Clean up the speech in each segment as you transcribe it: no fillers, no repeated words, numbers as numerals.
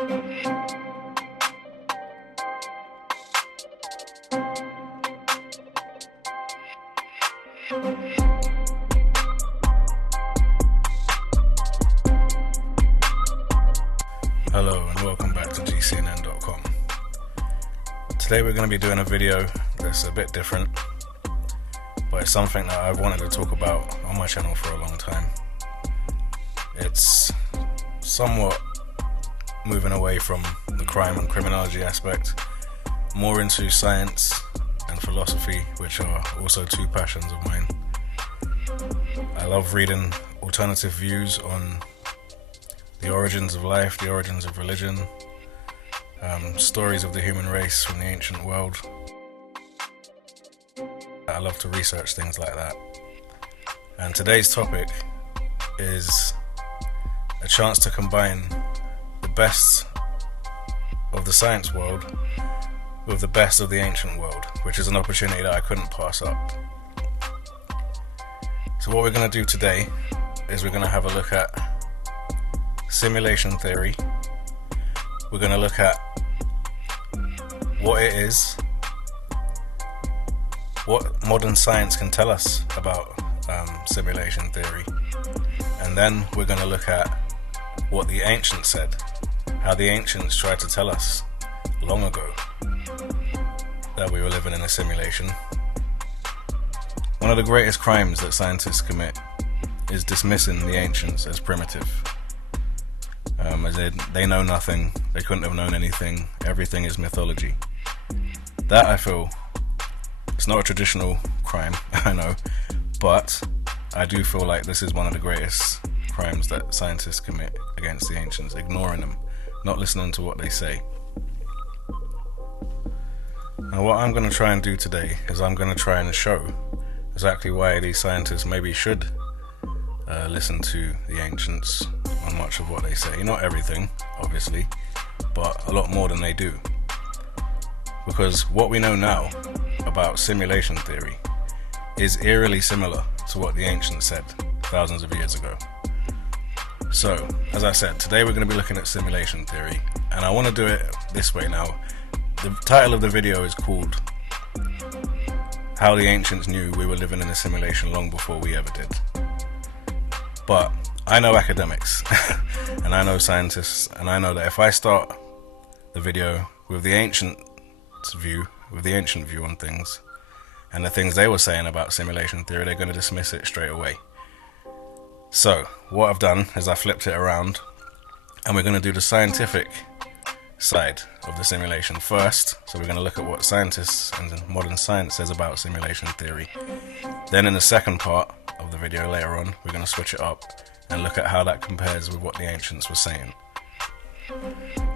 Hello and welcome back to GCNN.com. Today we're going to be doing a video that's a bit different, but it's something that I've wanted to talk about on my channel for a long time. It's somewhat moving away from the crime and criminology aspect, more into science and philosophy, which are also two passions of mine. I love reading alternative views on the origins of life, the origins of religion, stories of the human race from the ancient world. I love to research things like that. And today's topic is a chance to combine the best of the science world with the best of the ancient world, which is an opportunity that I couldn't pass up. So what we're going to do today is we're going to have a look at simulation theory. We're going to look at what it is, what modern science can tell us about simulation theory, and then we're going to look at what the ancients said, how the ancients tried to tell us long ago that we were living in a simulation. One of the greatest crimes that scientists commit is dismissing the ancients as primitive. As they know nothing, they couldn't have known anything, everything is mythology. That, I feel, it's not a traditional crime, I know, but I do feel like this is one of the greatest crimes that scientists commit against the ancients, ignoring them, not listening to what they say. Now what I'm going to try and do today is I'm going to try and show exactly why these scientists maybe should listen to the ancients on much of what they say. Not everything, obviously, but a lot more than they do. Because what we know now about simulation theory is eerily similar to what the ancients said thousands of years ago. So, as I said, today we're going to be looking at simulation theory, and I want to do it this way now. The title of the video is called How the Ancients Knew We Were Living in a Simulation Long Before We Ever Did. But I know academics and I know scientists, and I know that if I start the video with the ancient view on things and the things they were saying about simulation theory, they're going to dismiss it straight away. So what I've done is I flipped it around, and we're going to do the scientific side of the simulation first. So we're going to look at what scientists and modern science says about simulation theory. Then in the second part of the video later on, we're going to switch it up and look at how that compares with what the ancients were saying.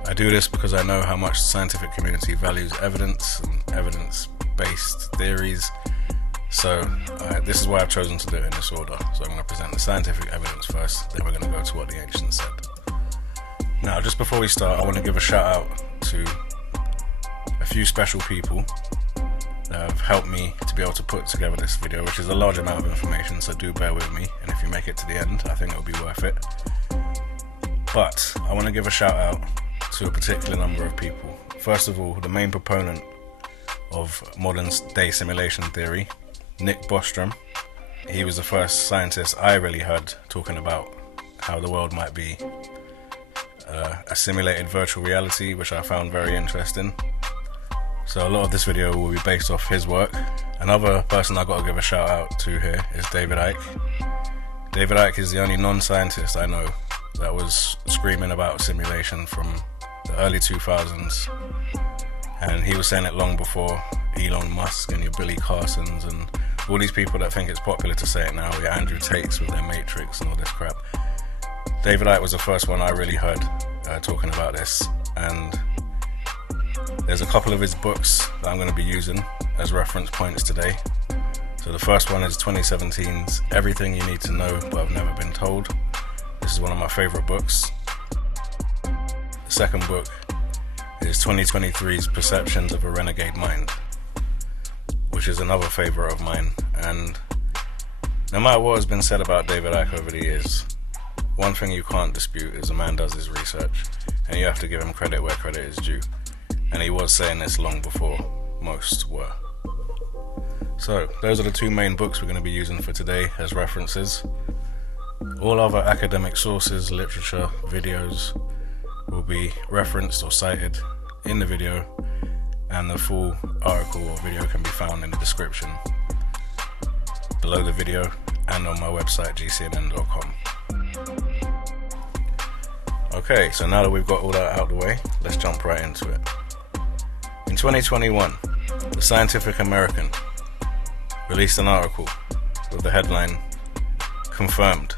I do this because I know how much the scientific community values evidence and evidence-based theories. So this is why I've chosen to do it in this order. So I'm going to present the scientific evidence first, then we're going to go to what the ancients said. Now, just before we start, I want to give a shout out to a few special people that have helped me to be able to put together this video, which is a large amount of information, so do bear with me, and if you make it to the end, I think it'll be worth it. But I want to give a shout out to a particular number of people. First of all, the main proponent of modern day simulation theory, Nick Bostrom. He was the first scientist I really heard talking about how the world might be a simulated virtual reality, which I found very interesting. So a lot of this video will be based off his work. Another person I've got to give a shout out to here is David Icke. David Icke is the only non-scientist I know that was screaming about simulation from the early 2000s, and he was saying it long before Elon Musk and your Billy Carsons and all these people that think it's popular to say it now, your Andrew Tates with their Matrix and all this crap. David Icke was the first one I really heard talking about this, and there's a couple of his books that I'm going to be using as reference points today. So the first one is 2017's Everything You Need to Know But Have Never Been Told. This is one of my favorite books. The second book is 2023's Perceptions of a Renegade Mind, which is another favorite of mine. And no matter what has been said about David Icke over the years, one thing you can't dispute is a man does his research. and you have to give him credit where credit is due. And he was saying this long before most were. So, those are the two main books we're going to be using for today as references. All other academic sources, literature, videos will be referenced or cited in the video, and the full article or video can be found in the description below the video and on my website gcnn.com. Okay, so now that we've got all that out of the way, let's jump right into it. In 2021, the Scientific American released an article with the headline, "Confirmed,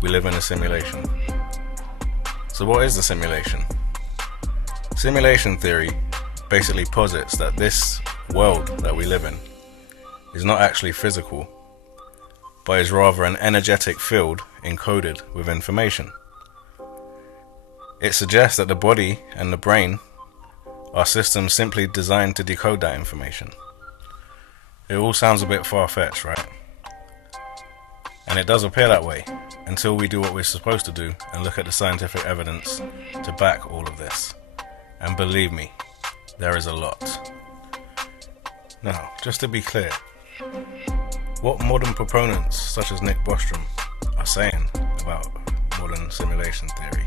we live in a simulation." So what is the simulation? Simulation theory basically posits that this world that we live in is not actually physical, but is rather an energetic field encoded with information. It suggests that the body and the brain are systems simply designed to decode that information. It all sounds a bit far-fetched, right? And it does appear that way until we do what we're supposed to do and look at the scientific evidence to back all of this. And believe me, there is a lot. Now, just to be clear, what modern proponents such as Nick Bostrom are saying about modern simulation theory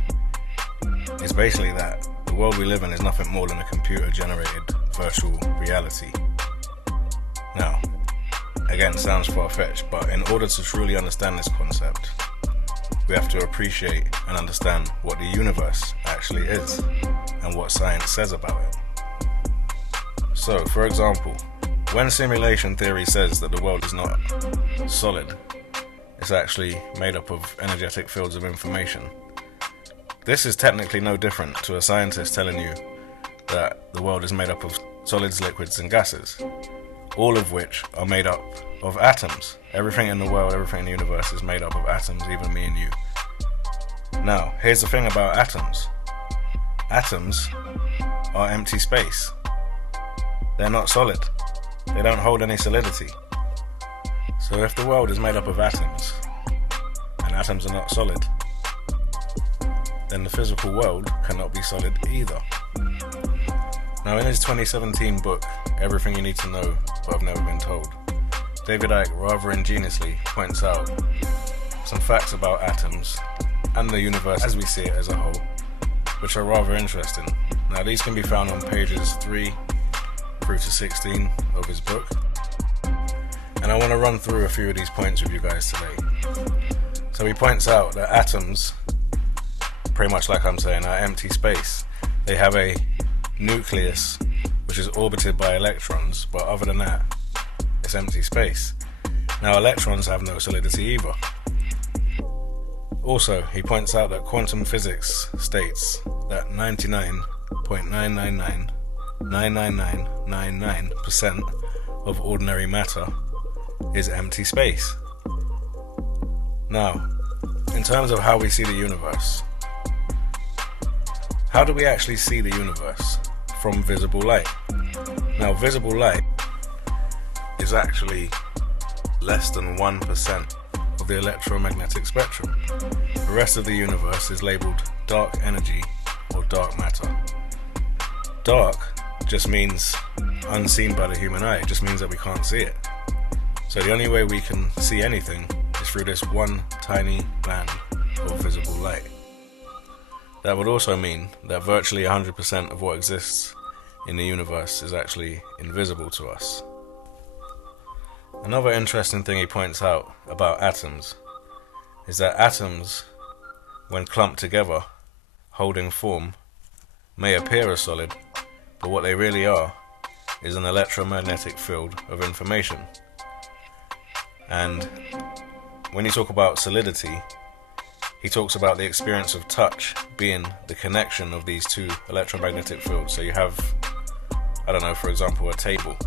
is basically that the world we live in is nothing more than a computer-generated virtual reality. Now, again, sounds far-fetched, but in order to truly understand this concept, we have to appreciate and understand what the universe actually is and what science says about it. So, for example, when simulation theory says that the world is not solid, it's actually made up of energetic fields of information. This is technically no different to a scientist telling you that the world is made up of solids, liquids, and gases, all of which are made up of atoms. Everything in the world, everything in the universe is made up of atoms, even me and you. Now, here's the thing about atoms. Atoms are empty space. They're not solid. They don't hold any solidity. So if the world is made up of atoms, and atoms are not solid, then the physical world cannot be solid either. Now, in his 2017 book, Everything You Need to Know But I've Never Been Told, David Icke rather ingeniously points out some facts about atoms and the universe as we see it as a whole, which are rather interesting. Now, these can be found on pages 3 through to 16 of his book, and I want to run through a few of these points with you guys today. So he points out that atoms, pretty much like I'm saying, are empty space. They have a nucleus which is orbited by electrons, but other than that, it's empty space. Now, electrons have no solidity either. Also, he points out that quantum physics states that 99.9999999% of ordinary matter is empty space. Now, in terms of how we see the universe, how do we actually see the universe? From visible light. Now, visible light is actually less than 1% of the electromagnetic spectrum. The rest of the universe is labeled dark energy or dark matter. Dark just means unseen by the human eye. It just means that we can't see it. So the only way we can see anything is through this one tiny band of visible light. That would also mean that virtually 100% of what exists in the universe is actually invisible to us. Another interesting thing he points out about atoms is that atoms, when clumped together, holding form, may appear as solid, but what they really are is an electromagnetic field of information. And when you talk about solidity, he talks about the experience of touch being the connection of these two electromagnetic fields. So you have, I don't know, for example, a table.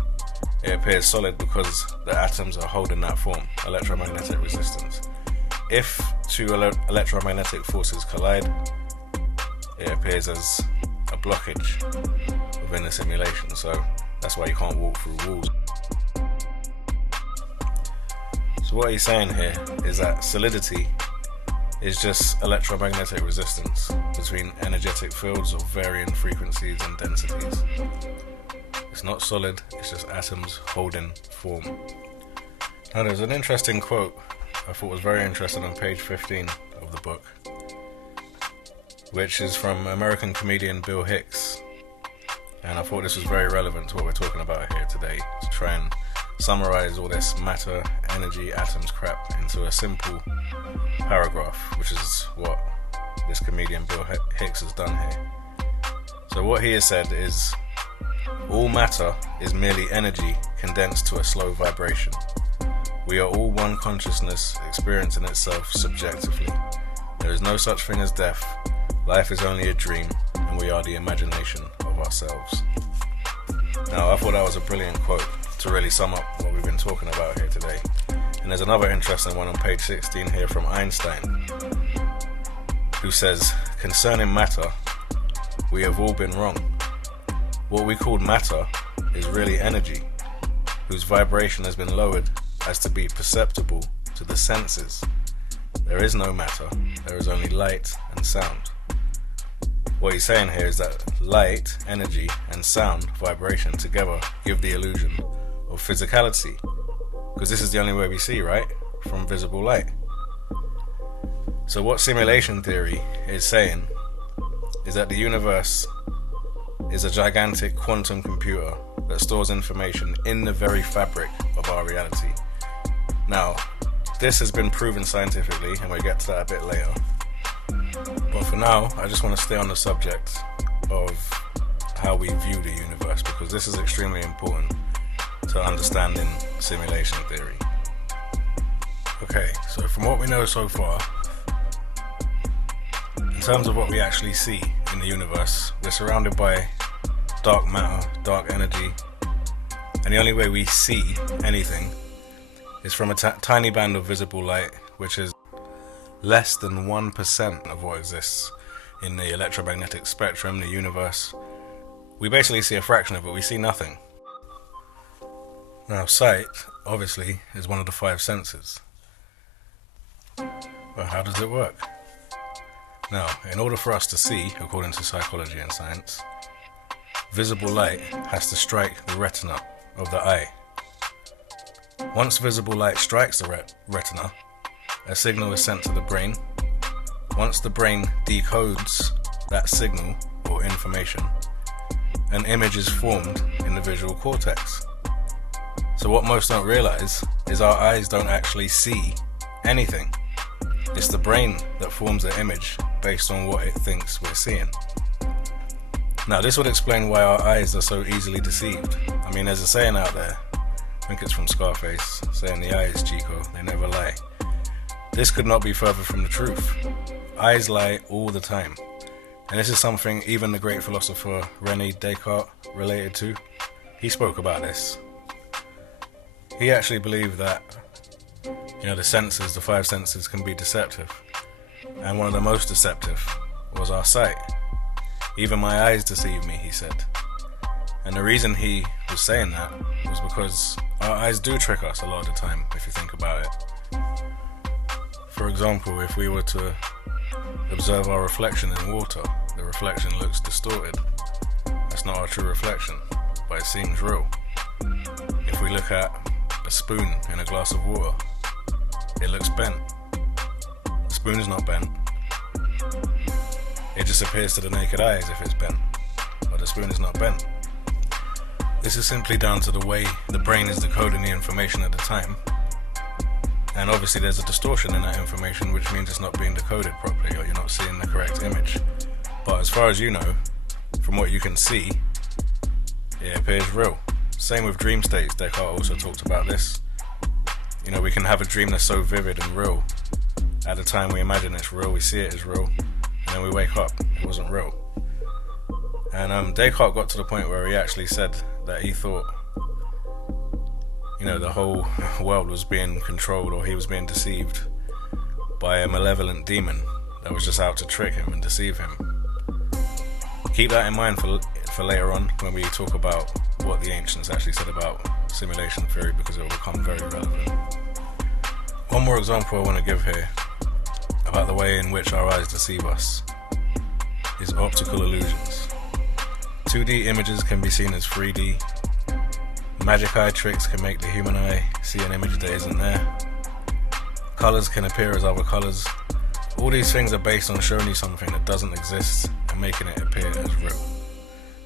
It appears solid because the atoms are holding that form, electromagnetic resistance. If two electromagnetic forces collide, it appears as a blockage within the simulation. So that's why you can't walk through walls. So what he's saying here is that solidity is just electromagnetic resistance between energetic fields of varying frequencies and densities. It's not solid, it's just atoms holding form. Now there's an interesting quote I thought was very interesting on page 15 of the book, which is from American comedian Bill Hicks, and I thought this was very relevant to what we're talking about here today, to try and summarize all this matter, energy, atoms crap into a simple paragraph, which is what this comedian Bill Hicks has done here. So what he has said is, all matter is merely energy condensed to a slow vibration. We are all one consciousness experiencing itself subjectively. There is no such thing as death. Life is only a dream, and we are the imagination of ourselves. Now, I thought that was a brilliant quote to really sum up what we've been talking about here today. And there's another interesting one on page 16 here from Einstein, who says, concerning matter, we have all been wrong. What we called matter is really energy, whose vibration has been lowered as to be perceptible to the senses. There is no matter, there is only light and sound. What he's saying here is that light, energy, and sound vibration together give the illusion of physicality, because this is the only way we see, right? From visible light. So what simulation theory is saying is that the universe is a gigantic quantum computer that stores information in the very fabric of our reality. Now, this has been proven scientifically, and we'll get to that a bit later. But for now, I just want to stay on the subject of how we view the universe, because this is extremely important to understanding simulation theory. Okay, so from what we know so far, in terms of what we actually see in the universe, we're surrounded by dark matter, dark energy, and the only way we see anything is from a tiny band of visible light, which is less than 1% of what exists in the electromagnetic spectrum, the universe. We basically see a fraction of it, we see nothing. Now, sight, obviously, is one of the 5 senses. But how does it work? Now, in order for us to see, according to psychology and science, visible light has to strike the retina of the eye. Once visible light strikes the retina, a signal is sent to the brain. Once the brain decodes that signal or information, an image is formed in the visual cortex. So what most don't realize is our eyes don't actually see anything. It's the brain that forms the image based on what it thinks we're seeing. Now, this would explain why our eyes are so easily deceived. I mean, there's a saying out there, I think it's from Scarface, saying the eye is Chico, they never lie. This could not be further from the truth. Eyes lie all the time. And this is something even the great philosopher René Descartes related to. He spoke about this. He actually believed that, the senses, the 5 senses, can be deceptive. And one of the most deceptive was our sight. Even my eyes deceive me, he said. And the reason he was saying that was because our eyes do trick us a lot of the time, if you think about it. For example, if we were to observe our reflection in water, the reflection looks distorted. That's not our true reflection, but it seems real. If we look at a spoon in a glass of water, it looks bent. The spoon is not bent. It just appears to the naked eye as if it's bent, but the spoon is not bent. This is simply down to the way the brain is decoding the information at the time. And obviously there's a distortion in that information, which means it's not being decoded properly, or you're not seeing the correct image. But as far as you know, from what you can see, it appears real. Same with dream states. Descartes also talked about this. We can have a dream that's so vivid and real. At the time we imagine it's real, we see it as real, and then we wake up, it wasn't real. And Descartes got to the point where he actually said that he thought, the whole world was being controlled, or he was being deceived by a malevolent demon that was just out to trick him and deceive him. Keep that in mind for later on when we talk about what the ancients actually said about simulation theory, because it will become very relevant. One more example I want to give here. about the way in which our eyes deceive us is optical illusions. 2D images can be seen as 3D. Magic eye tricks can make the human eye see an image that isn't there. Colors can appear as other colors. All these things are based on showing you something that doesn't exist and making it appear as real.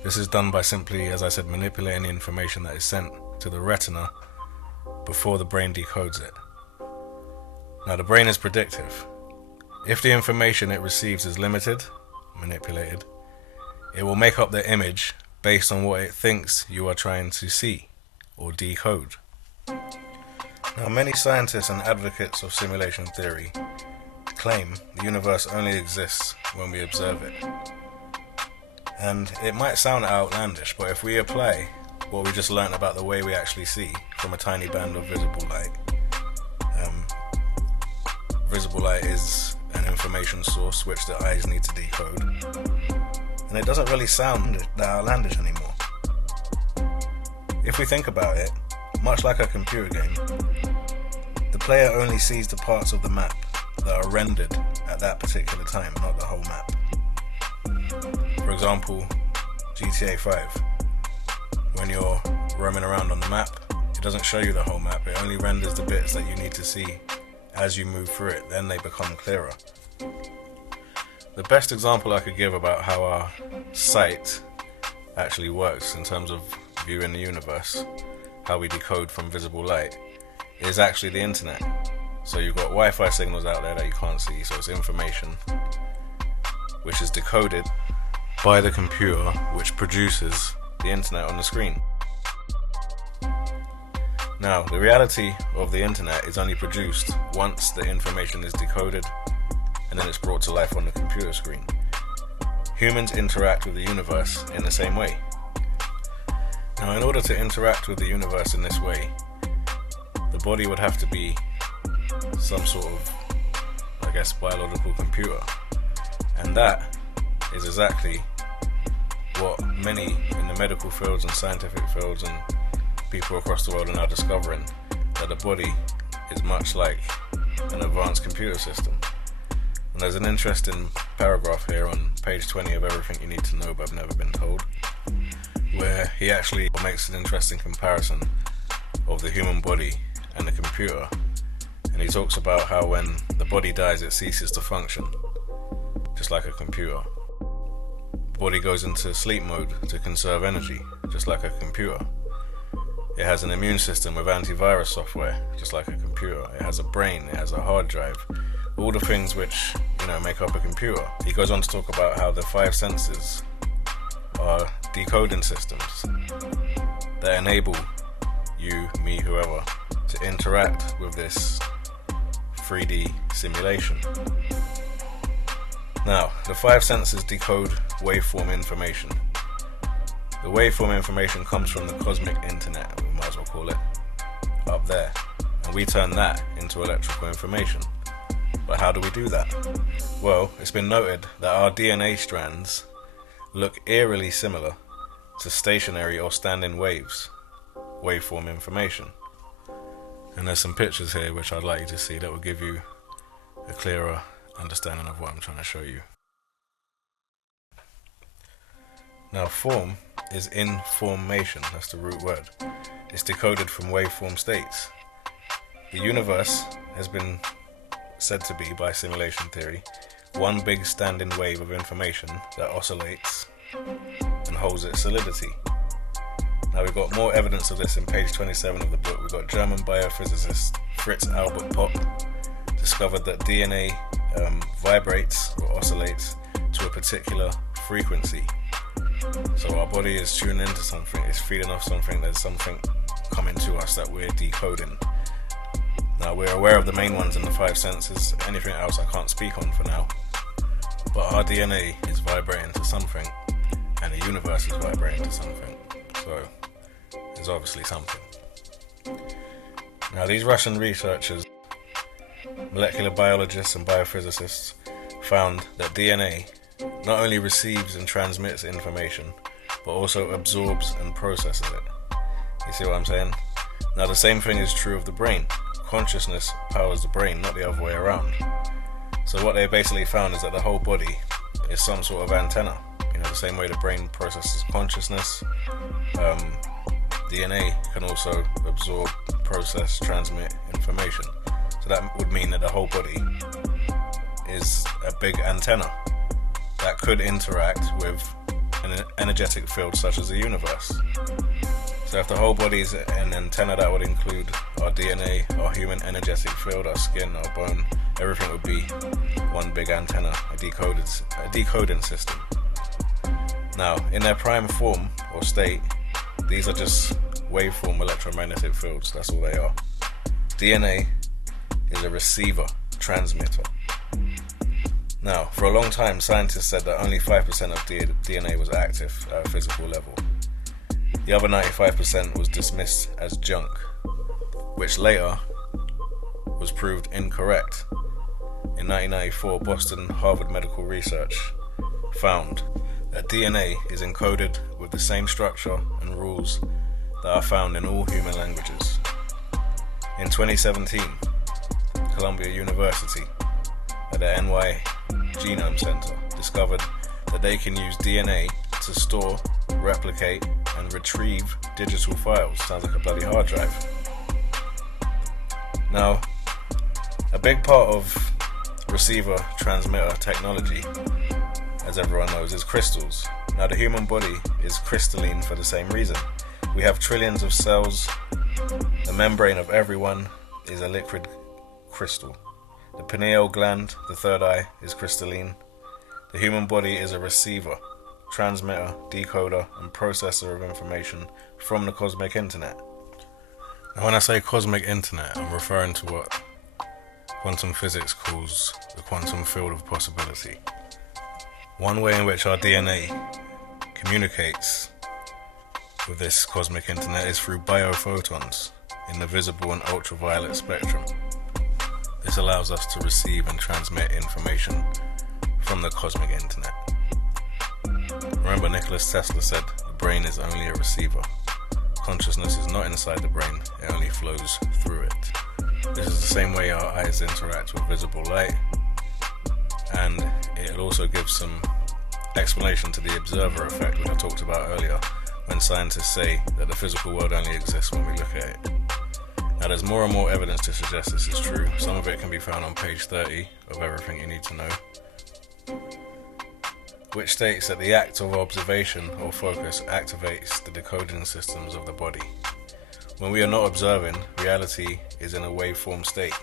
This is done by simply, as I said, manipulating the information that is sent to the retina before the brain decodes it. Now, the brain is predictive. If the information it receives is limited, manipulated, it will make up the image based on what it thinks you are trying to see or decode. Now, many scientists and advocates of simulation theory claim the universe only exists when we observe it. And it might sound outlandish, but if we apply what we just learned about the way we actually see from a tiny band of visible light, visible light is an information source which the eyes need to decode, and it doesn't really sound that outlandish anymore. If we think about it, much like a computer game, the player only sees the parts of the map that are rendered at that particular time, not the whole map. For example, GTA 5. When you're roaming around on the map, it doesn't show you the whole map, it only renders the bits that you need to see as you move through it, then they become clearer. The best example I could give about how our sight actually works in terms of viewing the universe, how we decode from visible light, is actually the internet. So you've got Wi-Fi signals out there that you can't see, so it's information which is decoded by the computer which produces the internet on the screen. Now, the reality of the internet is only produced once the information is decoded and then it's brought to life on the computer screen. Humans interact with the universe in the same way. Now, in order to interact with the universe in this way, the body would have to be some sort of, I guess, biological computer. And that is exactly what many in the medical fields and scientific fields and people across the world are now discovering, that the body is much like an advanced computer system. And there's an interesting paragraph here on page 20 of Everything You Need to Know But Have Never Been Told, where he actually makes an interesting comparison of the human body and the computer. And he talks about how when the body dies, it ceases to function, just like a computer. The body goes into sleep mode to conserve energy, just like a computer. It has an immune system with antivirus software, just like a computer. It has a brain, it has a hard drive, all the things which, make up a computer. He goes on to talk about how the 5 senses are decoding systems that enable you, me, whoever, to interact with this 3D simulation. Now, the 5 senses decode waveform information. The waveform information comes from the cosmic internet, we might as well call it, up there, and we turn that into electrical information. But how do we do that? Well, it's been noted that our DNA strands look eerily similar to stationary or standing waves, waveform information. And there's some pictures here which I'd like you to see that will give you a clearer understanding of what I'm trying to show you. Now, form is information, that's the root word. It's decoded from waveform states. The universe has been said to be, by simulation theory, one big standing wave of information that oscillates and holds its solidity. Now, we've got more evidence of this in page 27 of the book. We've got German biophysicist Fritz Albert Popp discovered that DNA vibrates or oscillates to a particular frequency. So our body is tuning into something, it's feeding off something, there's something coming to us that we're decoding. Now, we're aware of the main ones in the 5 senses. Anything else I can't speak on for now. But our DNA is vibrating to something, and the universe is vibrating to something. So, there's obviously something. Now, these Russian researchers, molecular biologists and biophysicists, found that DNA not only receives and transmits information, but also absorbs and processes it. You see what I'm saying? Now, the same thing is true of the brain. Consciousness powers the brain, not the other way around. So what they basically found is that the whole body is some sort of antenna. The same way the brain processes consciousness, DNA can also absorb, process, transmit information. So that would mean that the whole body is a big antenna that could interact with an energetic field such as the universe. So if the whole body is an antenna, that would include our DNA, our human energetic field, our skin, our bone. Everything would be one big antenna, a decoding system. Now, in their prime form or state, these are just waveform electromagnetic fields. That's all they are. DNA is a receiver, transmitter. Now, for a long time, scientists said that only 5% of DNA was active at a physical level. The other 95% was dismissed as junk, which later was proved incorrect. In 1994, Boston Harvard Medical Research found that DNA is encoded with the same structure and rules that are found in all human languages. In 2017, Columbia University at the NY Genome Center discovered that they can use DNA to store, replicate, and retrieve digital files. Sounds like a bloody hard drive. Now, a big part of receiver-transmitter technology, as everyone knows, is crystals. Now, the human body is crystalline for the same reason. We have trillions of cells. The membrane of everyone is a liquid crystal. The pineal gland, the third eye, is crystalline. The human body is a receiver, transmitter, decoder, and processor of information from the cosmic internet. Now, when I say cosmic internet, I'm referring to what quantum physics calls the quantum field of possibility. One way in which our DNA communicates with this cosmic internet is through biophotons in the visible and ultraviolet spectrum. This allows us to receive and transmit information from the cosmic internet. Remember, Nikola Tesla said the brain is only a receiver. Consciousness is not inside the brain, it only flows through it. This is the same way our eyes interact with visible light, and it'll also give some explanation to the observer effect, which I talked about earlier, when scientists say that the physical world only exists when we look at it. Now, there's more and more evidence to suggest this is true. Some of it can be found on page 30 of Everything You Need to Know, which states that the act of observation or focus activates the decoding systems of the body. When we are not observing, reality is in a waveform state.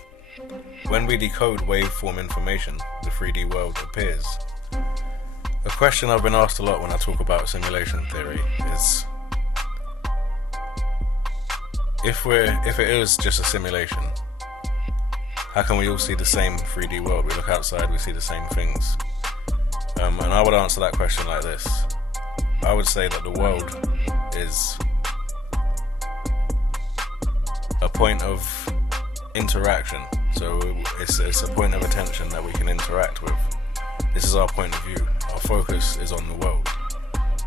When we decode waveform information, the 3D world appears. A question I've been asked a lot when I talk about simulation theory is, if it is just a simulation, how can we all see the same 3D world? We look outside, we see the same things. And I would answer that question like this. I would say that the world is a point of interaction. So it's a point of attention that we can interact with. This is our point of view. Our focus is on the world.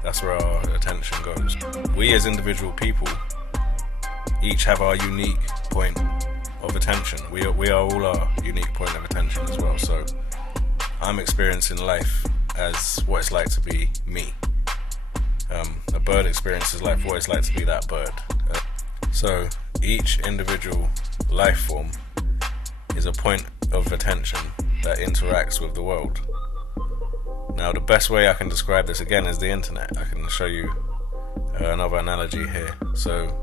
That's where our attention goes. We as individual people each have our unique point of attention. We are all our unique point of attention as well. So I'm experiencing life as what it's like to be me. A bird experiences life what it's like to be that bird. So each individual life form is a point of attention that interacts with the world. Now, the best way I can describe this again is the internet. I can show you another analogy here. So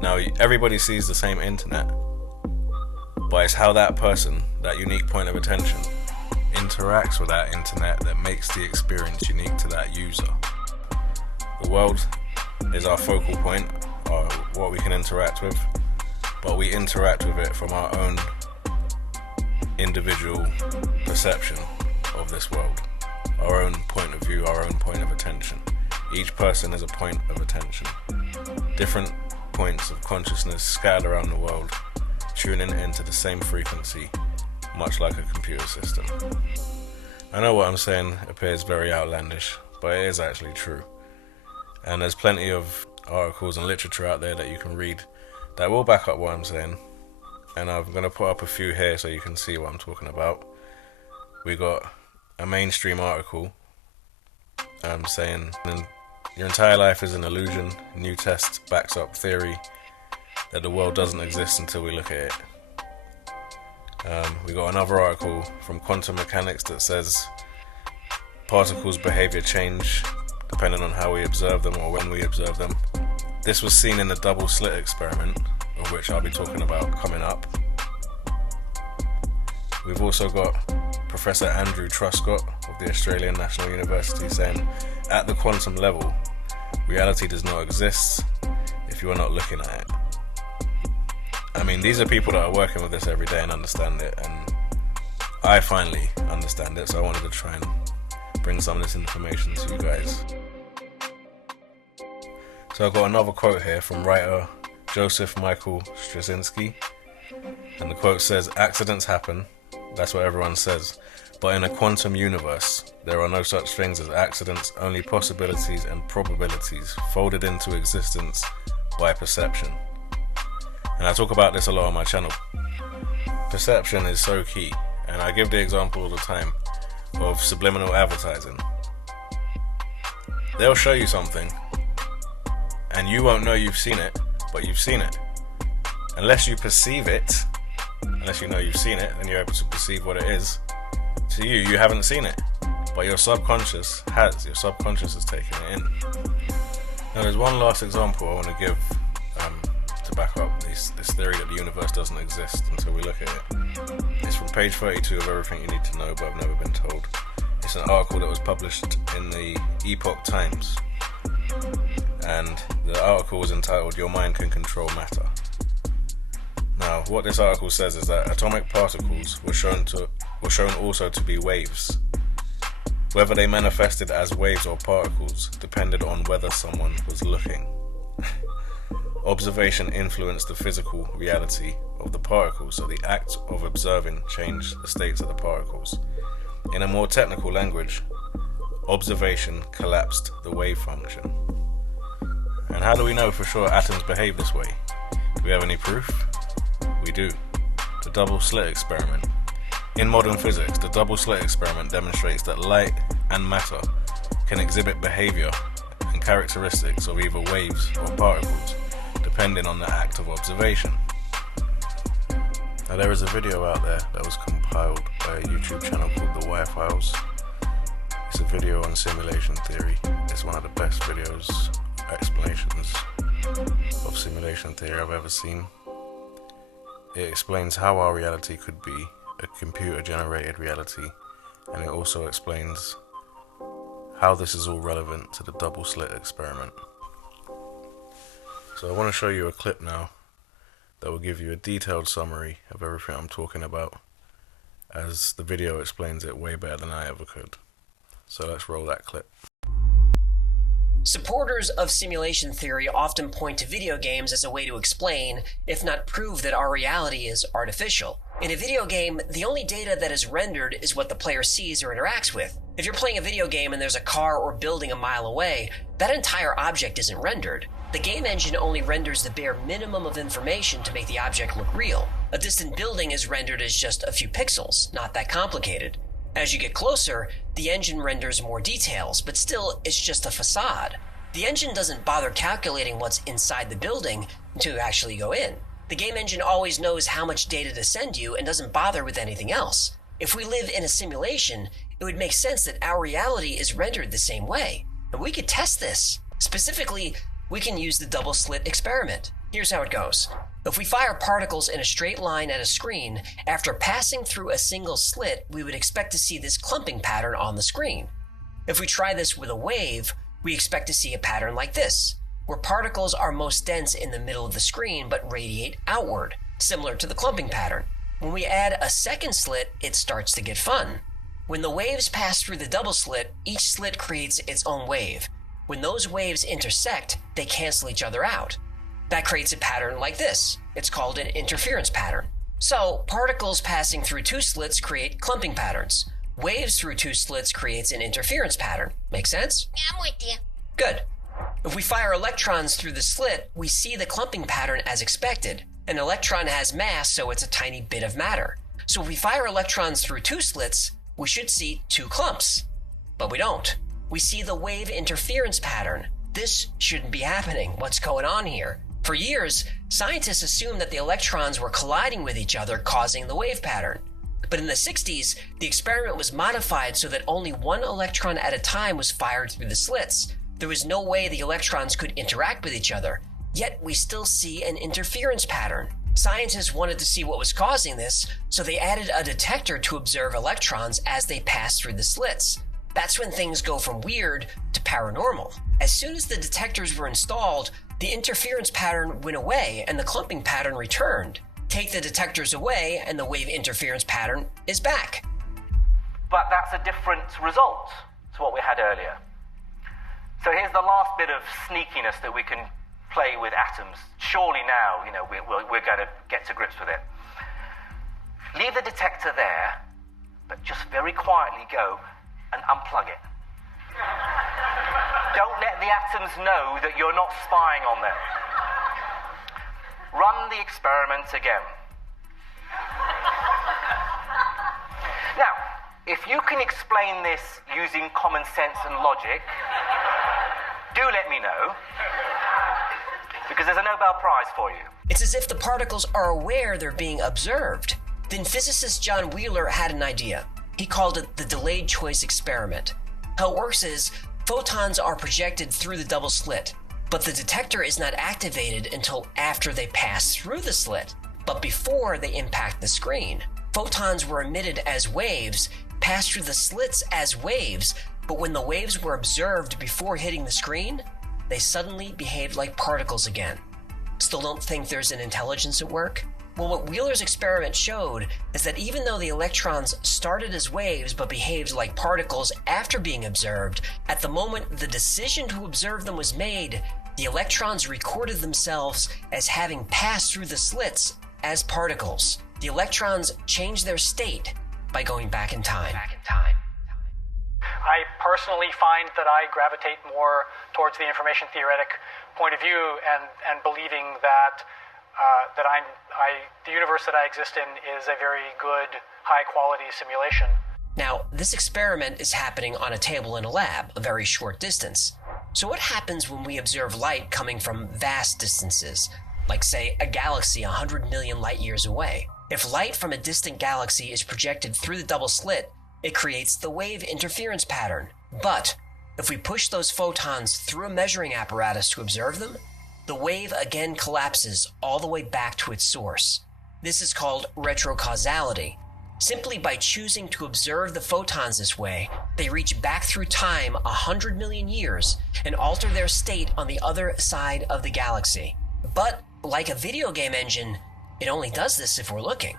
now everybody sees the same internet, but it's how that person, that unique point of attention, interacts with that internet that makes the experience unique to that user. The world is our focal point, or what we can interact with, but we interact with it from our own individual perception of this world, our own point of view, our own point of attention. Each person is a point of attention. Different points of consciousness scattered around the world, tuning into the same frequency, much like a computer system. I know what I'm saying appears very outlandish, but it is actually true. And there's plenty of articles and literature out there that you can read that will back up what I'm saying. and I'm going to put up a few here so you can see what I'm talking about. We got a mainstream article saying your entire life is an illusion. New test backs up theory that the world doesn't exist until we look at it. We got another article from quantum mechanics that says particles' behavior change depending on how we observe them or when we observe them. This was seen in the double slit experiment, of which I'll be talking about coming up. We've also got Professor Andrew Truscott of the Australian National University saying, at the quantum level, reality does not exist if you are not looking at it. I mean, these are people that are working with this every day and understand it, and I finally understand it, so I wanted to try and bring some of this information to you guys. So I've got another quote here from writer Joseph Michael Straczynski, and the quote says, accidents happen, that's what everyone says, but in a quantum universe, there are no such things as accidents, only possibilities and probabilities folded into existence by perception. And I talk about this a lot on my channel. Perception is so key, and I give the example all the time of subliminal advertising. They'll show you something, and you won't know you've seen it, but you've seen it. Unless you perceive it, unless you know you've seen it, then you're able to perceive what it is. To you, you haven't seen it, but your subconscious has. Your subconscious has taken it in. Now there's one last example I want to give to back up this theory that the universe doesn't exist until we look at it. It's from page 32 of Everything You Need to Know But I've Never Been Told. It's an article that was published in the Epoch Times, and the article was entitled Your Mind Can Control Matter. Now, what this article says is that atomic particles were shown also to be waves. Whether they manifested as waves or particles depended on whether someone was looking. Observation influenced the physical reality of the particles, so the act of observing changed the states of the particles. In a more technical language, observation collapsed the wave function. And how do we know for sure atoms behave this way? Do we have any proof? We do. The double slit experiment. In modern physics, the double slit experiment demonstrates that light and matter can exhibit behavior and characteristics of either waves or particles, depending on the act of observation. Now there is a video out there that was compiled by a YouTube channel called The Wire Files. It's a video on simulation theory. It's one of the best videos, explanations of simulation theory I've ever seen. It explains how our reality could be a computer-generated reality, and it also explains how this is all relevant to the double slit experiment. So I want to show you a clip now that will give you a detailed summary of everything I'm talking about, as the video explains it way better than I ever could. So let's roll that clip. Supporters of simulation theory often point to video games as a way to explain, if not prove, that our reality is artificial. In a video game, the only data that is rendered is what the player sees or interacts with. If you're playing a video game and there's a car or building a mile away, that entire object isn't rendered. The game engine only renders the bare minimum of information to make the object look real. A distant building is rendered as just a few pixels, not that complicated. As you get closer, the engine renders more details, but still, it's just a facade. The engine doesn't bother calculating what's inside the building until you actually go in. The game engine always knows how much data to send you and doesn't bother with anything else. If we live in a simulation, it would make sense that our reality is rendered the same way. And we could test this. Specifically, we can use the double slit experiment. Here's how it goes. If we fire particles in a straight line at a screen, after passing through a single slit, we would expect to see this clumping pattern on the screen. If we try this with a wave, we expect to see a pattern like this, where particles are most dense in the middle of the screen but radiate outward, similar to the clumping pattern. When we add a second slit, it starts to get fun. When the waves pass through the double slit, each slit creates its own wave. When those waves intersect, they cancel each other out. That creates a pattern like this. It's called an interference pattern. So, particles passing through two slits create clumping patterns. Waves through two slits creates an interference pattern. Make sense? Yeah, I'm with you. Good. If we fire electrons through the slit, we see the clumping pattern as expected. An electron has mass, so it's a tiny bit of matter. So if we fire electrons through two slits, we should see two clumps. But we don't. We see the wave interference pattern. This shouldn't be happening. What's going on here? For years, scientists assumed that the electrons were colliding with each other, causing the wave pattern. But in the 60s, the experiment was modified so that only one electron at a time was fired through the slits. There was no way the electrons could interact with each other, yet we still see an interference pattern. Scientists wanted to see what was causing this, so they added a detector to observe electrons as they pass through the slits. That's when things go from weird to paranormal. As soon as the detectors were installed, the interference pattern went away and the clumping pattern returned. Take the detectors away and the wave interference pattern is back. But that's a different result to what we had earlier. So here's the last bit of sneakiness that we can play with atoms. Surely now, we're going to get to grips with it. Leave the detector there, but just very quietly go and unplug it. Don't let the atoms know that you're not spying on them. Run the experiment again. Now, if you can explain this using common sense and logic, do let me know, because there's a Nobel Prize for you. It's as if the particles are aware they're being observed. Then physicist John Wheeler had an idea. He called it the delayed choice experiment. How it works is, photons are projected through the double slit, but the detector is not activated until after they pass through the slit, but before they impact the screen. Photons were emitted as waves, passed through the slits as waves, but when the waves were observed before hitting the screen, they suddenly behaved like particles again. Still don't think there's an intelligence at work? Well, what Wheeler's experiment showed is that even though the electrons started as waves but behaved like particles after being observed, at the moment the decision to observe them was made, the electrons recorded themselves as having passed through the slits as particles. The electrons changed their state by going back in time. I personally find that I gravitate more towards the information theoretic point of view and believing that the universe that I exist in is a very good, high-quality simulation. Now, this experiment is happening on a table in a lab, a very short distance. So what happens when we observe light coming from vast distances, like, say, a galaxy 100 million light years away? If light from a distant galaxy is projected through the double slit, it creates the wave interference pattern. But if we push those photons through a measuring apparatus to observe them, the wave again collapses all the way back to its source. This is called retrocausality. Simply by choosing to observe the photons this way, they reach back through time 100 million years and alter their state on the other side of the galaxy. But like a video game engine, it only does this if we're looking.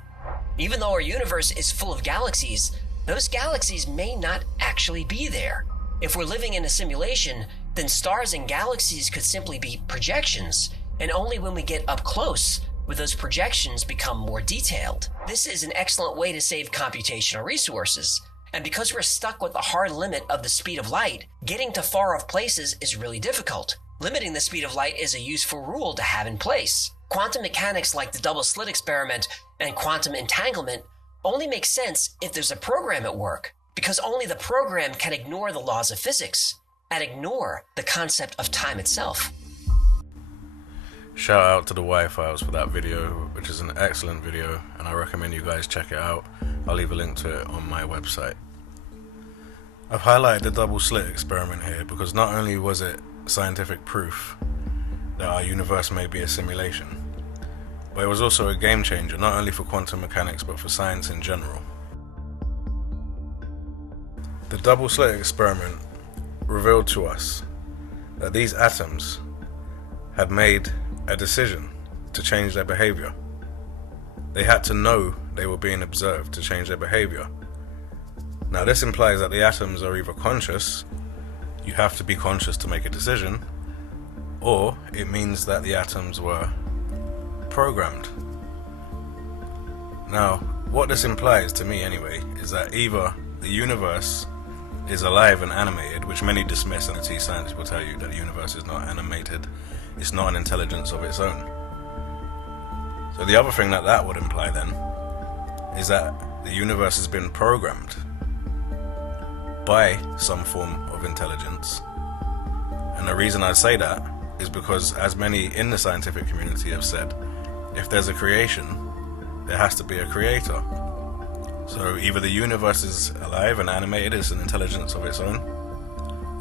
Even though our universe is full of galaxies, those galaxies may not actually be there. If we're living in a simulation, then stars and galaxies could simply be projections, and only when we get up close will those projections become more detailed. This is an excellent way to save computational resources, and because we're stuck with the hard limit of the speed of light, getting to far-off places is really difficult. Limiting the speed of light is a useful rule to have in place. Quantum mechanics like the double slit experiment and quantum entanglement only make sense if there's a program at work, because only the program can ignore the laws of physics and ignore the concept of time itself. Shout out to the Y-Files for that video, which is an excellent video, and I recommend you guys check it out. I'll leave a link to it on my website. I've highlighted the double slit experiment here because not only was it scientific proof that our universe may be a simulation, but it was also a game changer, not only for quantum mechanics but for science in general. The double slit experiment revealed to us that these atoms had made a decision to change their behavior. They had to know they were being observed to change their behavior. Now this implies that the atoms are either conscious, you have to be conscious to make a decision, or it means that the atoms were programmed. Now, what this implies to me anyway, is that either the universe is alive and animated, which many dismiss, and scientists will tell you that the universe is not animated, it's not an intelligence of its own. So the other thing that would imply then is that the universe has been programmed by some form of intelligence. And the reason I say that is because, as many in the scientific community have said, if there's a creation, there has to be a creator. So either the universe is alive and animated, it's an intelligence of its own,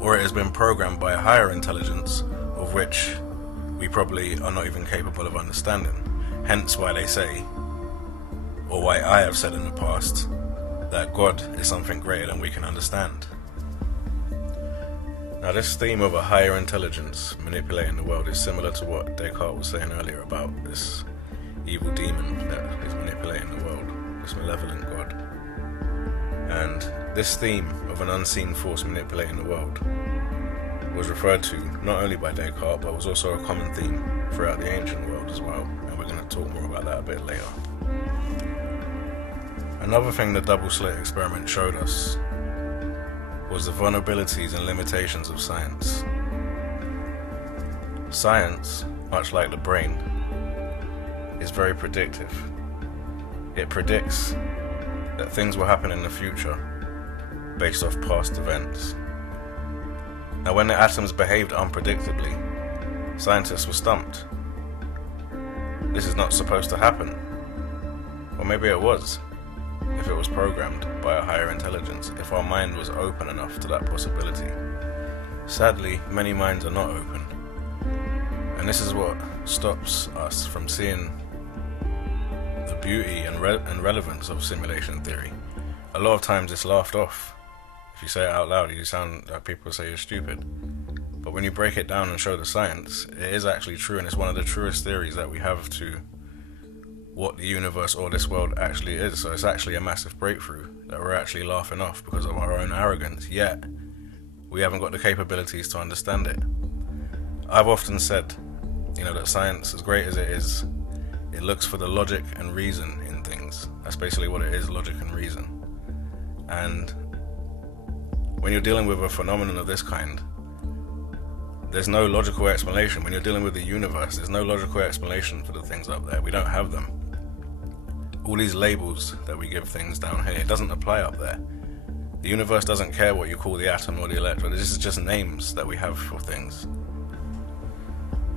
or it has been programmed by a higher intelligence of which we probably are not even capable of understanding. Hence why they say, or why I have said in the past, that God is something greater than we can understand. Now, this theme of a higher intelligence manipulating the world is similar to what Descartes was saying earlier about this evil demon that is manipulating the world, this malevolent God. And this theme of an unseen force manipulating the world was referred to not only by Descartes, but was also a common theme throughout the ancient world as well, and we're going to talk more about that a bit later. Another thing the double slit experiment showed us was the vulnerabilities and limitations of science. Science, much like the brain, is very predictive. It predicts that things will happen in the future based off past events. Now, when the atoms behaved unpredictably, scientists were stumped. This is not supposed to happen. Or maybe it was, if it was programmed by a higher intelligence, if our mind was open enough to that possibility. Sadly, many minds are not open. And this is what stops us from seeing the beauty and relevance of simulation theory. A lot of times it's laughed off. If you say it out loud, you sound like people say you're stupid. But when you break it down and show the science, it is actually true, and it's one of the truest theories that we have to what the universe or this world actually is. So it's actually a massive breakthrough that we're actually laughing off because of our own arrogance, yet we haven't got the capabilities to understand it. I've often said, that science, as great as it is, it looks for the logic and reason in things. That's basically what it is, logic and reason. And when you're dealing with a phenomenon of this kind, there's no logical explanation. When you're dealing with the universe, there's no logical explanation for the things up there. We don't have them. All these labels that we give things down here, it doesn't apply up there. The universe doesn't care what you call the atom or the electron. This is just names that we have for things.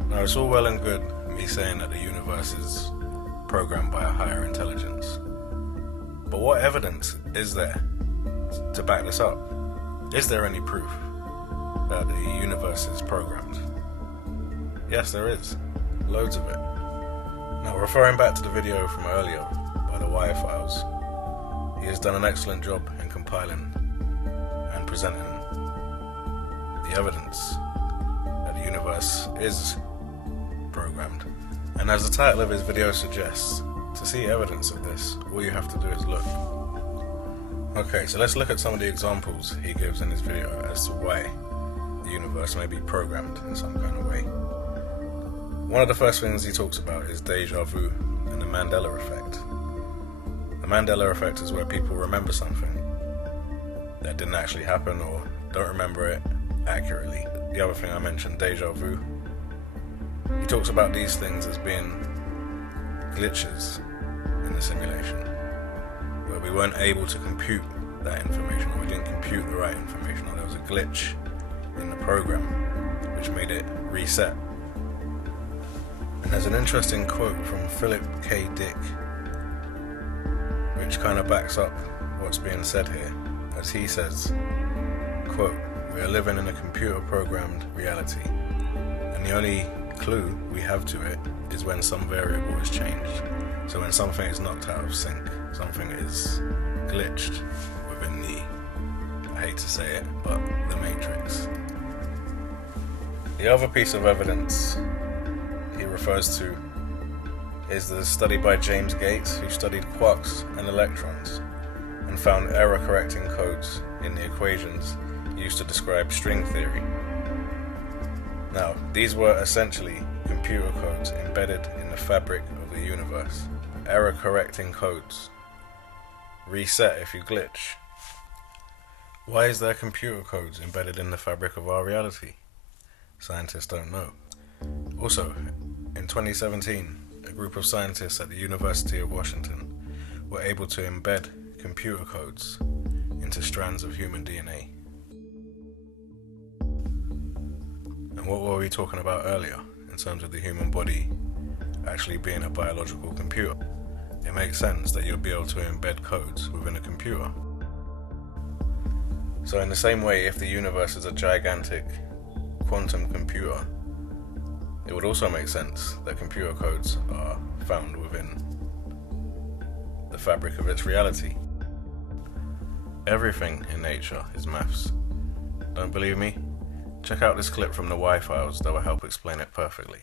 Now, it's all well and good me saying that the universe is programmed by a higher intelligence. But what evidence is there to back this up? Is there any proof that the universe is programmed? Yes, there is. Loads of it. Now, referring back to the video from earlier by the Wire Files, he has done an excellent job in compiling and presenting the evidence that the universe is programmed. And as the title of his video suggests, to see evidence of this, all you have to do is look. Okay, so let's look at some of the examples he gives in his video as to why the universe may be programmed in some kind of way. One of the first things he talks about is deja vu and the Mandela effect. The Mandela effect is where people remember something that didn't actually happen or don't remember it accurately. The other thing I mentioned, deja vu, he talks about these things as being glitches in the simulation, where we weren't able to compute that information, or we didn't compute the right information, or there was a glitch in the program which made it reset. And there's an interesting quote from Philip K. Dick which kind of backs up what's being said here, as he says, quote, "We are living in a computer-programmed reality, and the only clue we have to it is when some variable is changed. So when something is knocked out of sync, something is glitched within the, I hate to say it, but the matrix." The other piece of evidence he refers to is the study by James Gates, who studied quarks and electrons and found error-correcting codes in the equations used to describe string theory. Now, these were essentially computer codes embedded in the fabric of the universe. Error-correcting codes. Reset if you glitch. Why is there computer codes embedded in the fabric of our reality? Scientists don't know. Also, in 2017, a group of scientists at the University of Washington were able to embed computer codes into strands of human DNA. And what were we talking about earlier in terms of the human body actually being a biological computer? It makes sense that you'll be able to embed codes within a computer. So in the same way, if the universe is a gigantic quantum computer, it would also make sense that computer codes are found within the fabric of its reality. Everything in nature is maths. Don't believe me? Check out this clip from the Y-Files that will help explain it perfectly.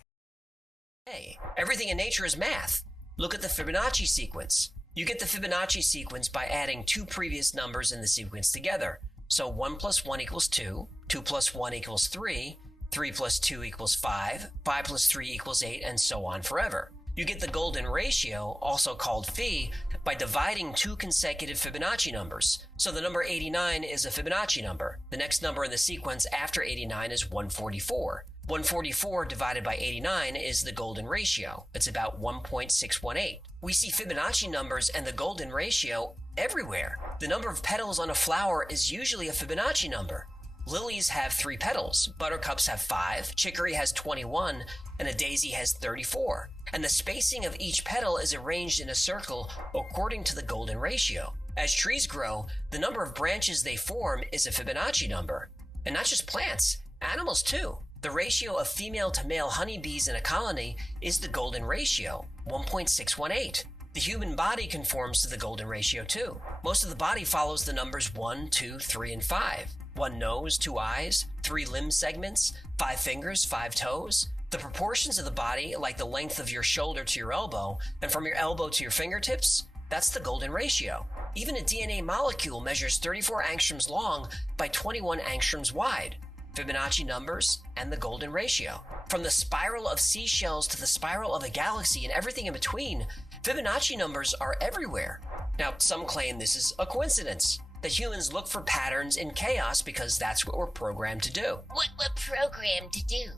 Hey, everything in nature is math. Look at the Fibonacci sequence. You get the Fibonacci sequence by adding two previous numbers in the sequence together. So 1 plus 1 equals 2, 2 plus 1 equals 3, 3 plus 2 equals 5, 5 plus 3 equals 8, and so on forever. You get the golden ratio, also called phi, by dividing two consecutive Fibonacci numbers. So the number 89 is a Fibonacci number. The next number in the sequence after 89 is 144. 144 divided by 89 is the golden ratio. It's about 1.618. We see Fibonacci numbers and the golden ratio everywhere. The number of petals on a flower is usually a Fibonacci number. Lilies have 3 petals, buttercups have 5, chicory has 21, and a daisy has 34. And the spacing of each petal is arranged in a circle according to the golden ratio. As trees grow, the number of branches they form is a Fibonacci number. And not just plants, animals too. The ratio of female to male honeybees in a colony is the golden ratio, 1.618. The human body conforms to the golden ratio too. Most of the body follows the numbers 1, 2, 3, and 5. 1 nose, 2 eyes, 3 limb segments, 5 fingers, 5 toes. The proportions of the body, like the length of your shoulder to your elbow, and from your elbow to your fingertips, that's the golden ratio. Even a DNA molecule measures 34 angstroms long by 21 angstroms wide. Fibonacci numbers and the golden ratio. From the spiral of seashells to the spiral of a galaxy and everything in between, Fibonacci numbers are everywhere. Now, some claim this is a coincidence, that humans look for patterns in chaos because that's what we're programmed to do. What we're programmed to do.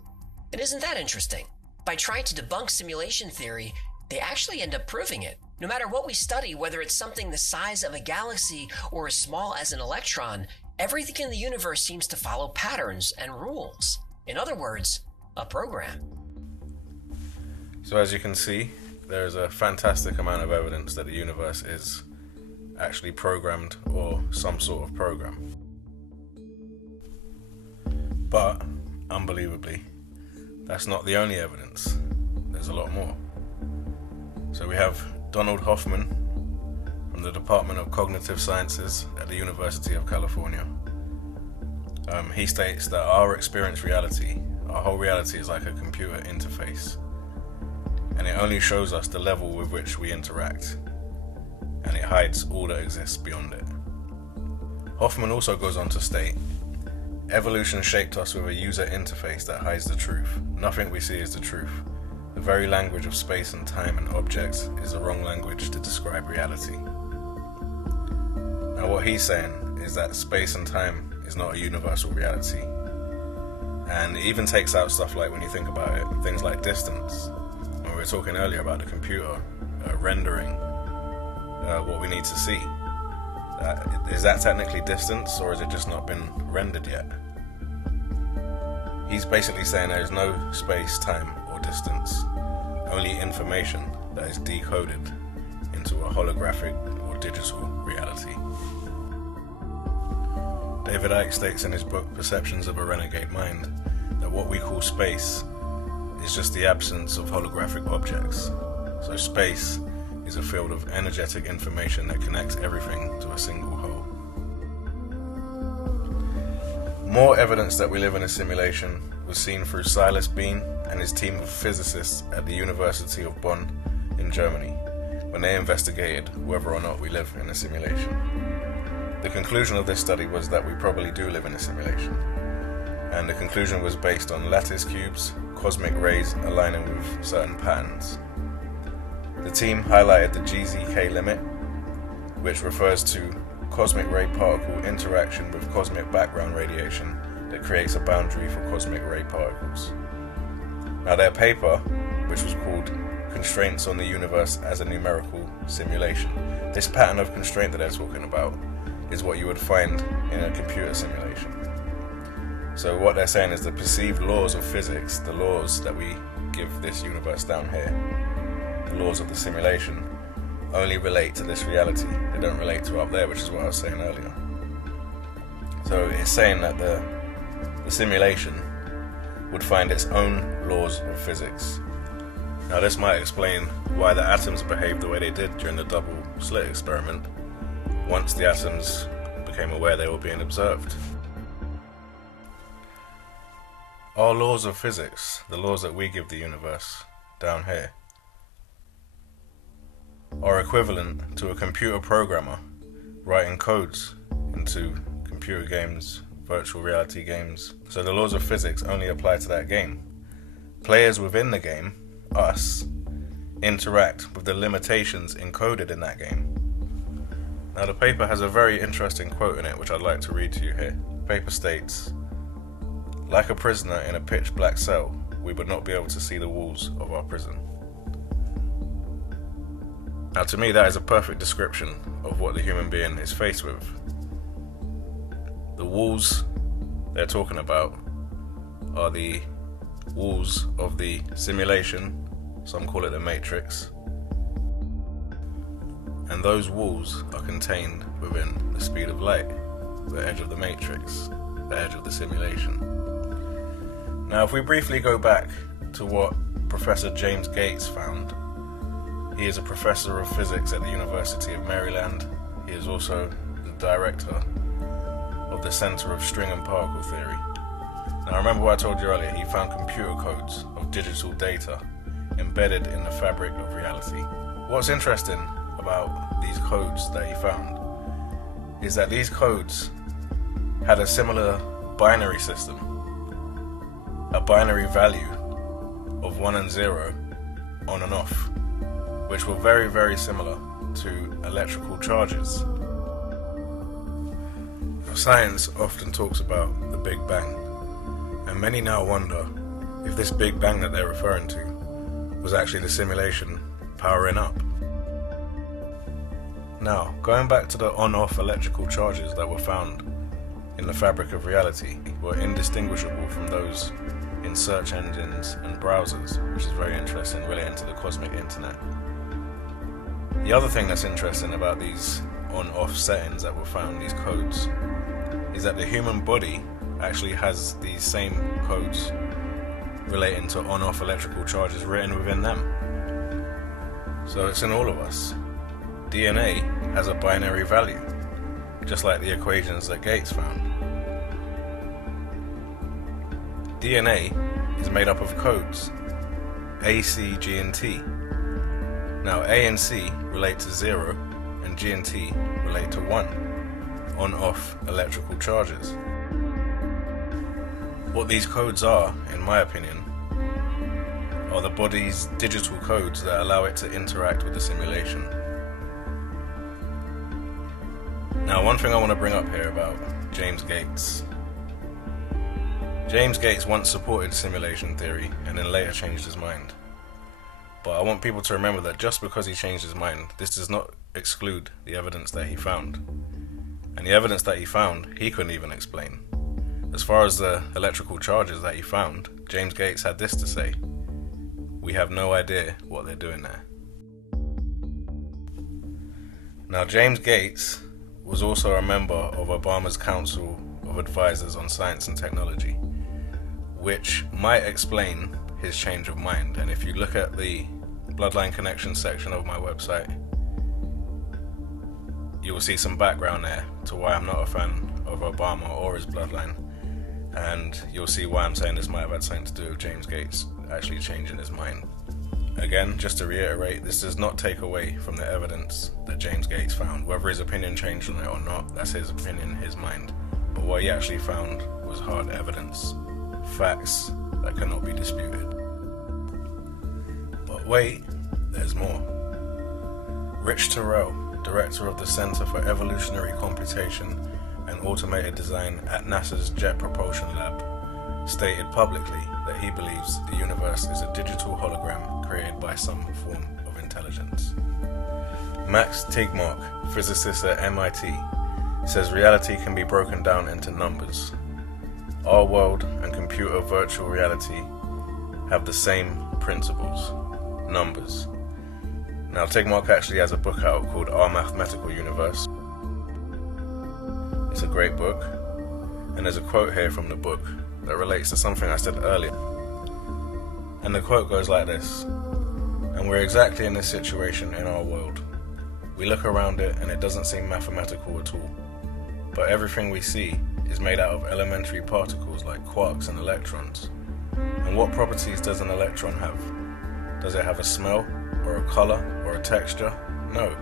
And isn't that interesting? By trying to debunk simulation theory, they actually end up proving it. No matter what we study, whether it's something the size of a galaxy or as small as an electron, everything in the universe seems to follow patterns and rules. In other words, a program. So as you can see, there is a fantastic amount of evidence that the universe is actually programmed or some sort of program. But, unbelievably, that's not the only evidence. There's a lot more. So we have Donald Hoffman from the Department of Cognitive Sciences at the University of California. He states that our experienced reality, our whole reality, is like a computer interface, and it only shows us the level with which we interact, and it hides all that exists beyond it. Hoffman also goes on to state, evolution shaped us with a user interface that hides the truth. Nothing we see is the truth. The very language of space and time and objects is the wrong language to describe reality. Now what he's saying is that space and time is not a universal reality. And it even takes out stuff like, when you think about it, things like distance. When we were talking earlier about the computer rendering what we need to see. Is that technically distance, or has it just not been rendered yet? He's basically saying there is no space, time, or distance, only information that is decoded into a holographic or digital reality. David Icke states in his book Perceptions of a Renegade Mind that what we call space is just the absence of holographic objects. So space is a field of energetic information that connects everything to a single whole. More evidence that we live in a simulation was seen through Silas Bean and his team of physicists at the University of Bonn in Germany when they investigated whether or not we live in a simulation. The conclusion of this study was that we probably do live in a simulation, and the conclusion was based on lattice cubes, cosmic rays aligning with certain patterns. The team highlighted the GZK limit, which refers to cosmic ray particle interaction with cosmic background radiation that creates a boundary for cosmic ray particles. Now their paper, which was called constraints on the universe as a numerical simulation. This pattern of constraint that they're talking about is what you would find in a computer simulation. So what they're saying is the perceived laws of physics, the laws that we give this universe down here, the laws of the simulation, only relate to this reality. They don't relate to up there, which is what I was saying earlier. So it's saying that the simulation would find its own laws of physics. Now this might explain why the atoms behaved the way they did during the double slit experiment, once the atoms became aware they were being observed. Our laws of physics, the laws that we give the universe down here, are equivalent to a computer programmer writing codes into computer games, virtual reality games. So the laws of physics only apply to that game. Players within the game, us, interact with the limitations encoded in that game. Now the paper has a very interesting quote in it which I'd like to read to you here. The paper states, "Like a prisoner in a pitch black cell, we would not be able to see the walls of our prison." Now to me that is a perfect description of what the human being is faced with. The walls they're talking about are the walls of the simulation, some call it the matrix, and those walls are contained within the speed of light, the edge of the matrix, the edge of the simulation. Now if we briefly go back to what Professor James Gates found, he is a professor of physics at the University of Maryland. He is also the director of the Center of String and Particle Theory. Now remember what I told you earlier, he found computer codes of digital data embedded in the fabric of reality. What's interesting about these codes that he found is that these codes had a similar binary system, a binary value of 1 and 0 on and off, which were very, very similar to electrical charges. Science often talks about the Big Bang, and many now wonder if this Big Bang that they're referring to was actually the simulation powering up. Now, going back to the on-off electrical charges that were found in the fabric of reality were indistinguishable from those in search engines and browsers, which is very interesting relating to the cosmic internet. The other thing that's interesting about these on-off settings that were found, these codes, is that the human body actually has these same codes relating to on-off electrical charges written within them. So it's in all of us. DNA has a binary value, just like the equations that Gates found. DNA is made up of codes, A, C, G, and T. Now A and C relate to 0, and G and T relate to 1. On-off electrical charges. What these codes are, in my opinion, are the body's digital codes that allow it to interact with the simulation. Now, one thing I want to bring up here about James Gates. James Gates once supported simulation theory and then later changed his mind. But I want people to remember that just because he changed his mind, this does not exclude the evidence that he found. And the evidence that he found, he couldn't even explain. As far as the electrical charges that he found, James Gates had this to say: "We have no idea what they're doing there." Now, James Gates was also a member of Obama's Council of Advisors on Science and Technology, which might explain his change of mind. And if you look at the Bloodline Connection section of my website, you will see some background there to why I'm not a fan of Obama or his bloodline, and you'll see why I'm saying this might have had something to do with James Gates actually changing his mind. Again, just to reiterate, this does not take away from the evidence that James Gates found. Whether his opinion changed on it or not, that's his opinion, his mind. But what he actually found was hard evidence, facts that cannot be disputed. But wait, there's more. Rich Terrell, director of the Center for Evolutionary Computation and Automated Design at NASA's Jet Propulsion Lab, stated publicly that he believes the universe is a digital hologram created by some form of intelligence. Max Tegmark, physicist at MIT, says reality can be broken down into numbers. Our world and computer virtual reality have the same principles, numbers. Now, Tegmark actually has a book out called Our Mathematical Universe. It's a great book, and there's a quote here from the book that relates to something I said earlier. And the quote goes like this: "And we're exactly in this situation in our world. We look around it and it doesn't seem mathematical at all. But everything we see is made out of elementary particles like quarks and electrons. And what properties does an electron have? Does it have a smell, or a color, or a texture? No.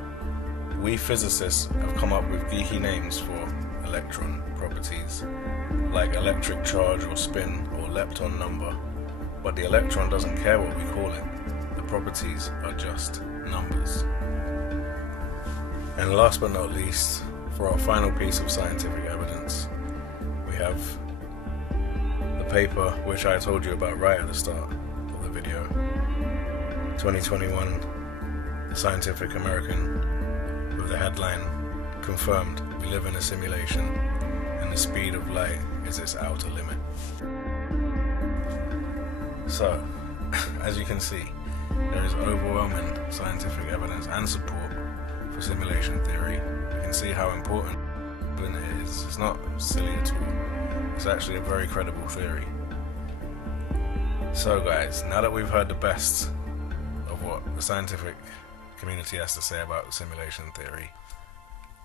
We physicists have come up with geeky names for electron properties, like electric charge or spin or lepton number. But the electron doesn't care what we call it. The properties are just numbers." And last but not least, for our final piece of scientific evidence, we have the paper which I told you about right at the start of the video. 2021, the Scientific American, with the headline, "Confirmed, we live in a simulation, and the speed of light is its outer limit." So, as you can see, there is overwhelming scientific evidence and support for simulation theory. You can see how important it is. It's not silly at all. It's actually a very credible theory. So guys, now that we've heard the best of what the scientific community has to say about simulation theory,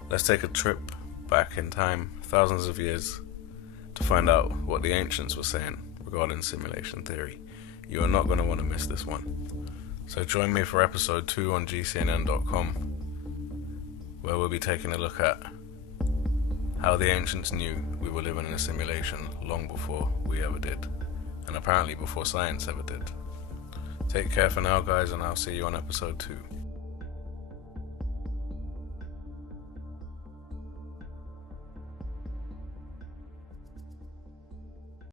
let's take a trip back in time, thousands of years, to find out what the ancients were saying regarding simulation theory. You are not going to want to miss this one. So join me for episode 2 on GCNN.com, where we'll be taking a look at how the ancients knew we were living in a simulation long before we ever did, and apparently before science ever did. Take care for now, guys, and I'll see you on episode 2.